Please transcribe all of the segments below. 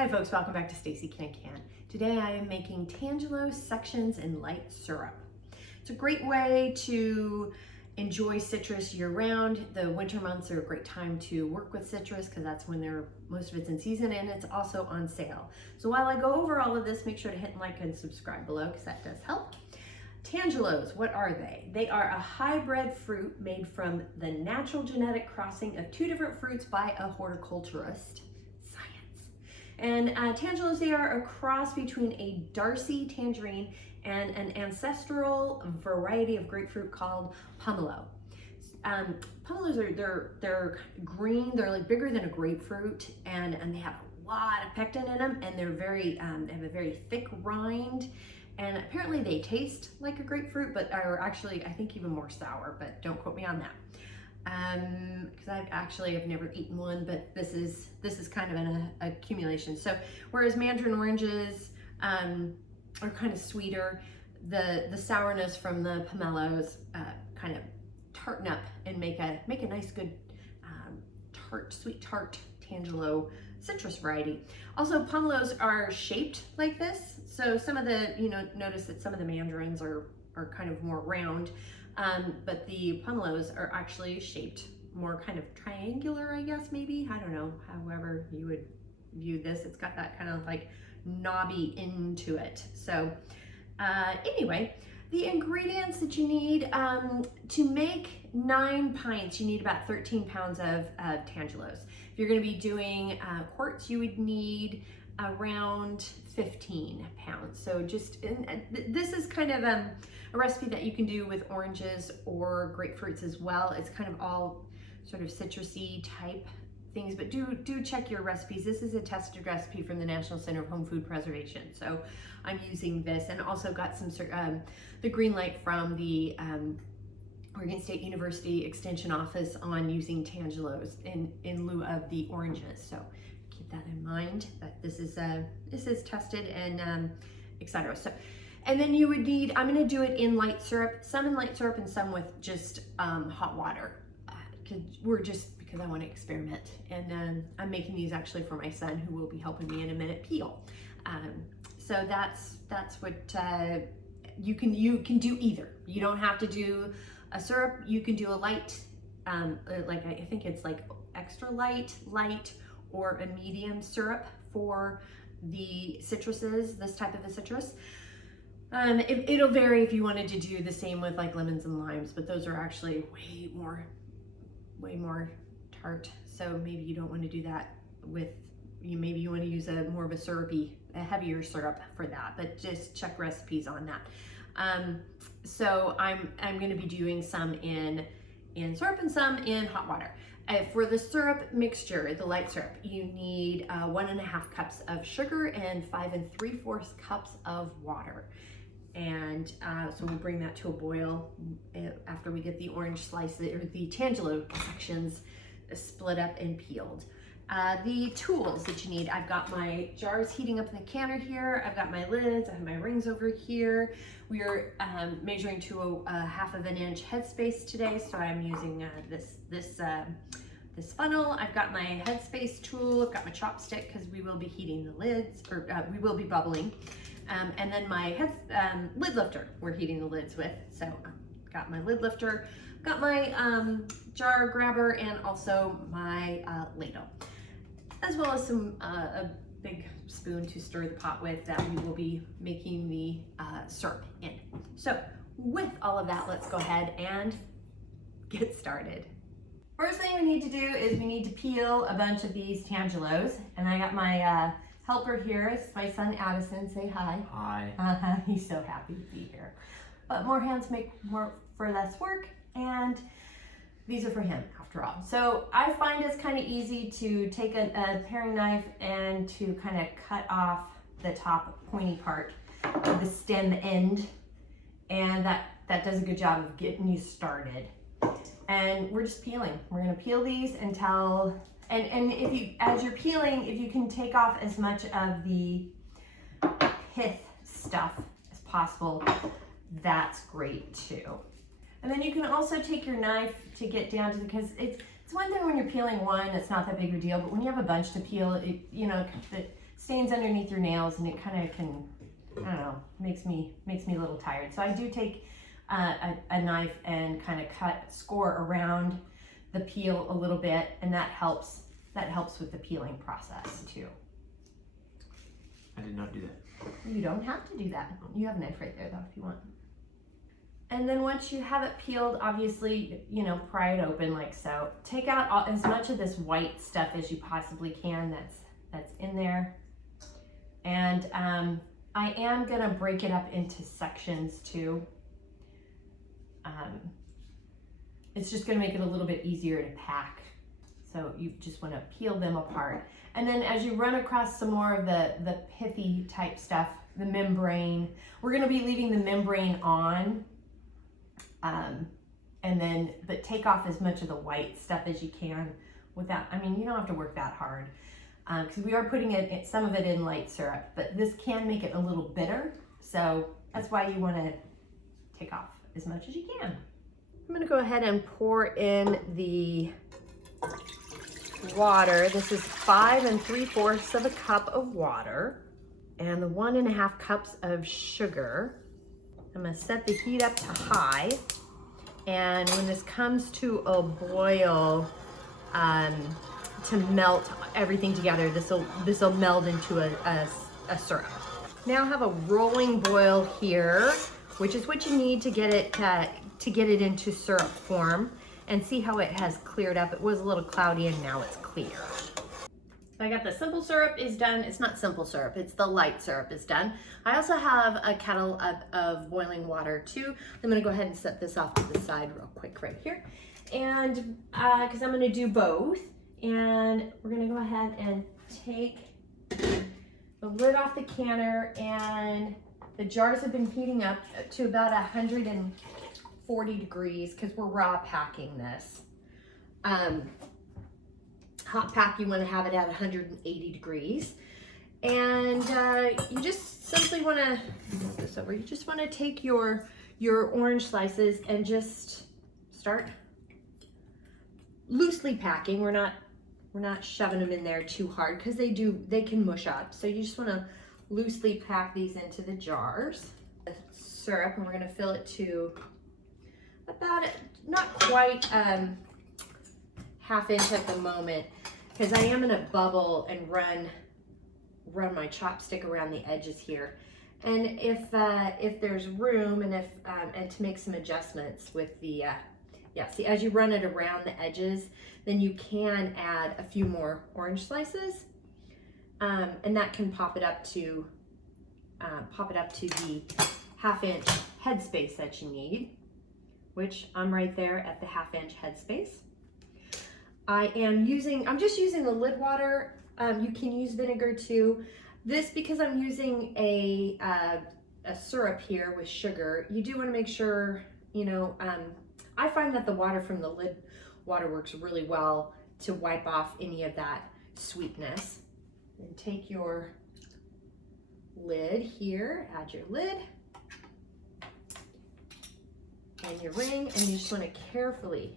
Hi folks, welcome back to Stacy Can. Today I am making Tangelo sections in light syrup. It's a great way to enjoy citrus year round. The winter months are a great time to work with citrus because that's when most of it's in season, and it's also on sale. So while I go over all of this, make sure to hit like and subscribe below because that does help. Tangelos, what are they? They are a hybrid fruit made from the natural genetic crossing of two different fruits by a horticulturist. And Tangelos, they are a cross between a Darcy tangerine and an ancestral variety of grapefruit called pomelo. Pomelos they're green, they're like bigger than a grapefruit, and they have a lot of pectin in them, and they're they have a very thick rind, and apparently they taste like a grapefruit, but are actually, I think, even more sour, but don't quote me on that. Because I've never eaten one, but this is kind of an accumulation. So whereas mandarin oranges are kind of sweeter, the sourness from the pomelos kind of tarten up and make a nice good sweet tart Tangelo citrus variety. Also, pomelos are shaped like this, so some of the notice that some of the mandarins are kind of more round. But the pomelos are actually shaped more kind of triangular, I guess, maybe. I don't know, however you would view this. It's got that kind of like knobby into it. So anyway, the ingredients that you need to make 9 pints, you need about 13 pounds of Tangelos. If you're going to be doing quarts, you would need around 15 pounds. So this is kind of a recipe that you can do with oranges or grapefruits as well. It's kind of all sort of citrusy type things, but do check your recipes. This is a tested recipe from the National Center of Home Food Preservation. So I'm using this, and also got some the green light from the Oregon State University Extension Office on using Tangelos in lieu of the oranges. So keep that in mind, that this is tested and etc. So, and then you would need, I'm going to do it in light syrup, some in light syrup and some with just hot water, because I want to experiment. And I'm making these actually for my son, who will be helping me in a minute peel. So that's what you can do either. You don't have to do a syrup. You can do a light, like I think it's like extra light, or a medium syrup for the citruses, this type of a citrus. It'll vary if you wanted to do the same with like lemons and limes, but those are actually way more tart. So maybe you don't want to do that with, maybe you want to use more of a heavier syrup for that, but just check recipes on that. So I'm going to be doing some in syrup and some in hot water. For the syrup mixture, the light syrup, you need 1.5 cups of sugar and 5 3/4 cups of water. And so we'll bring that to a boil after we get the orange slices, or the Tangelo sections, split up and peeled. The tools that you need, I've got my jars heating up in the canner here. I've got my lids, I have my rings over here. We are measuring to a 1/2 inch headspace today, so I'm using this funnel. I've got my Headspace tool, I've got my Chopstick because we will be heating the lids, or we will be bubbling. And then my lid lifter we're heating the lids with. So I've got my lid lifter, got my jar grabber, and also my ladle, as well as a big spoon to stir the pot with that we will be making the syrup in. So with all of that, let's go ahead and get started. First thing we need to do is we need to peel a bunch of these Tangelos, and I got my helper here. It's my son Addison. Say hi. Hi. He's so happy to be here. But more hands make more for less work, and these are for him after all. So I find it's kind of easy to take a paring knife and to kind of cut off the top pointy part of the stem end, and that does a good job of getting you started. And we're just peeling. We're gonna peel these until, and as you're peeling, if you can take off as much of the pith stuff as possible, that's great too. And then you can also take your knife to get down to, because it's one thing when you're peeling one, it's not that big of a deal, but when you have a bunch to peel, stains underneath your nails, and it kind of can, I don't know, makes me a little tired. So I do take a knife and kind of score around the peel a little bit, and that helps with the peeling process too. I did not do that. You don't have to do that. You have a knife right there though if you want. And then once you have it peeled, obviously, you know, pry it open like so. Take out as much of this white stuff as you possibly can that's in there. And I am gonna break it up into sections too. It's just gonna make it a little bit easier to pack. So you just wanna peel them apart. And then as you run across some more of the pithy type stuff, the membrane, we're gonna be leaving the membrane on. But take off as much of the white stuff as you can without, I mean, you don't have to work that hard. Because we are putting some of it in light syrup, but this can make it a little bitter. So that's why you wanna take off as much as you can. I'm gonna go ahead and pour in the water. This is 5 3/4 of a cup of water and the 1.5 cups of sugar. I'm gonna set the heat up to high. And when this comes to a boil, to melt everything together, this'll meld into a syrup. Now I have a rolling boil here, which is what you need to get it into syrup form. And see how it has cleared up. It was a little cloudy and now it's clear. So I got the simple syrup is done. It's not simple syrup, it's the light syrup is done. I also have a kettle of boiling water too. I'm gonna go ahead and set this off to the side real quick right here. And because I'm gonna do both. And we're gonna go ahead and take the lid off the canner, and the jars have been heating up to about 140 degrees because we're raw packing this. Hot pack, you want to have it at 180 degrees. And you just simply want to move this over. You just want to take your orange slices and just start loosely packing. We're not shoving them in there too hard because they can mush up. So you just want to loosely pack these into the jars. The syrup, and we're going to fill it to about, not quite 1/2 inch at the moment, because I am gonna bubble and run my chopstick around the edges here. And if there's room, and and to make some adjustments with the, see, as you run it around the edges, then you can add a few more orange slices, and that can pop it up to the 1/2 inch headspace that you need, which I'm right there at the 1/2 inch headspace. I'm just using the lid water. You can use vinegar too. This, because I'm using a syrup here with sugar, you do want to make sure, you know, I find that the water from the lid water works really well to wipe off any of that sweetness. And take your lid here, add your lid and your ring, and you just want to carefully,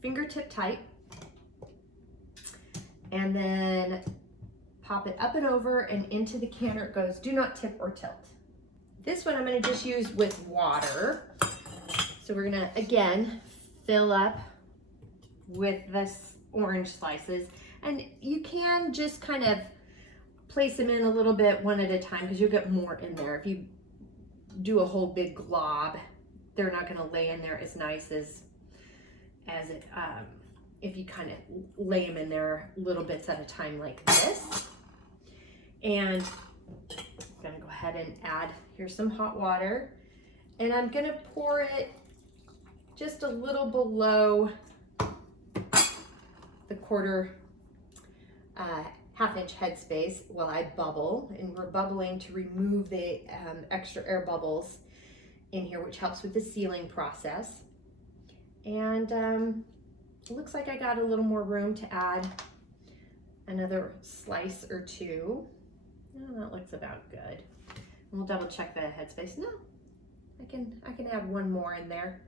fingertip tight, and then pop it up and over and into the canner it goes. Do not tip or tilt. This one I'm going to just use with water. So we're going to, again, fill up with this orange slices. And you can just kind of place them in a little bit one at a time, because you'll get more in there. If you do a whole big glob, they're not going to lay in there as nice as it, if you kind of lay them in there little bits at a time like this. And I'm gonna go ahead and add, here's some hot water, and I'm gonna pour it just a little below the 1/4 1/2 inch headspace while I bubble. And we're bubbling to remove the extra air bubbles in here, which helps with the sealing process. And it looks like I got a little more room to add another slice or two. Oh, that looks about good. And we'll double check the headspace. No, I can add one more in there,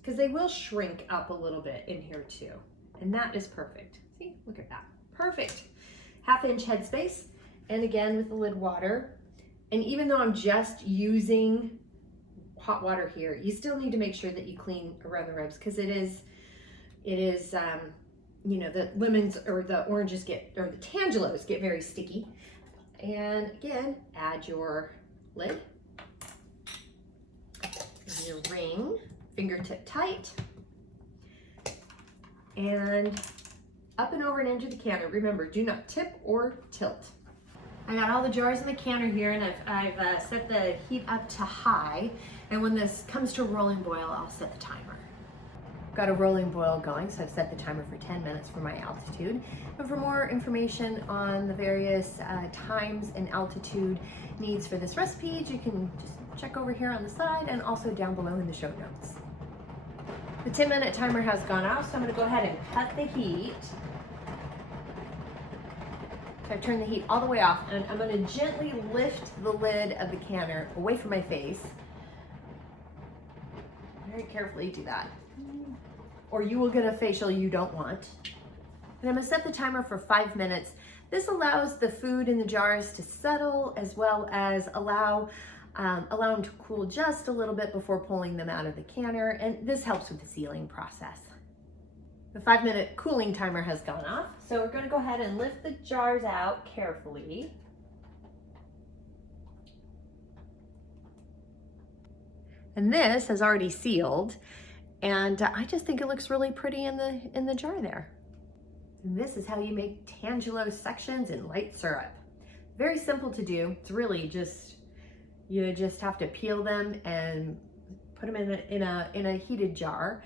because they will shrink up a little bit in here too. And that is perfect. See, look at that. Perfect. 1/2 inch headspace. and again with the lid water. And even though I'm just using hot water here, you still need to make sure that you clean around the ribs, because it is you know, the lemons or the oranges or the Tangelos get very sticky. And again, add your lid, your ring, fingertip tight, and up and over and into the canner. Remember, do not tip or tilt. I got all the jars in the canner here, and I've set the heat up to high. And when this comes to a rolling boil, I'll set the timer. Got a rolling boil going, so I've set the timer for 10 minutes for my altitude. And for more information on the various times and altitude needs for this recipe, you can just check over here on the side and also down below in the show notes. The 10-minute timer has gone off, so I'm going to go ahead and cut the heat. So I turn the heat all the way off, and I'm going to gently lift the lid of the canner away from my face. Very carefully do that, or you will get a facial you don't want. And I'm going to set the timer for 5 minutes. This allows the food in the jars to settle, as well as allow them to cool just a little bit before pulling them out of the canner, and this helps with the sealing process. The 5-minute cooling timer has gone off, so we're going to go ahead and lift the jars out carefully. And this has already sealed, and I just think it looks really pretty in the jar there. And this is how you make Tangelo sections in light syrup. Very simple to do. It's really just, you just have to peel them and put them in a heated jar,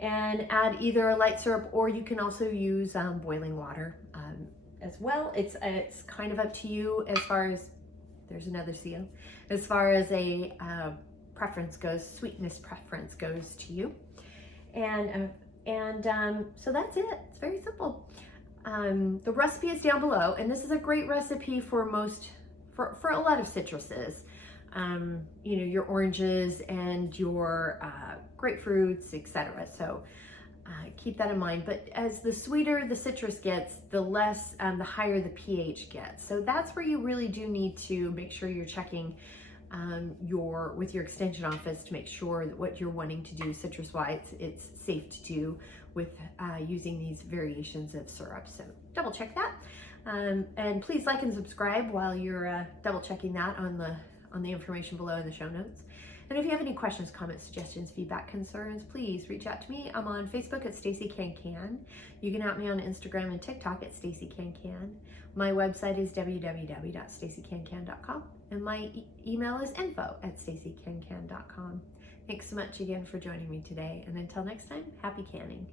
and add either a light syrup, or you can also use boiling water as well. It's kind of up to you as far as, there's another seal, as far as a preference goes, sweetness preference goes to you. And so that's it. It's very simple. The recipe is down below, and this is a great recipe for a lot of citruses. You know, your oranges and your grapefruits, etc. So keep that in mind. But as the sweeter the citrus gets, the less, the higher the pH gets. So that's where you really do need to make sure you're checking with your extension office to make sure that what you're wanting to do citrus-wise, it's safe to do with using these variations of syrup. So double check that. And please like and subscribe while you're double checking that on the information below in the show notes. And if you have any questions, comments, suggestions, feedback, concerns, please reach out to me. I'm on Facebook at Stacy Can Can. You can at me on Instagram and TikTok at Stacy Can Can. My website is www.stacycancan.com, and my email is info@stacycancan.com. Thanks so much again for joining me today, and until next time, happy canning.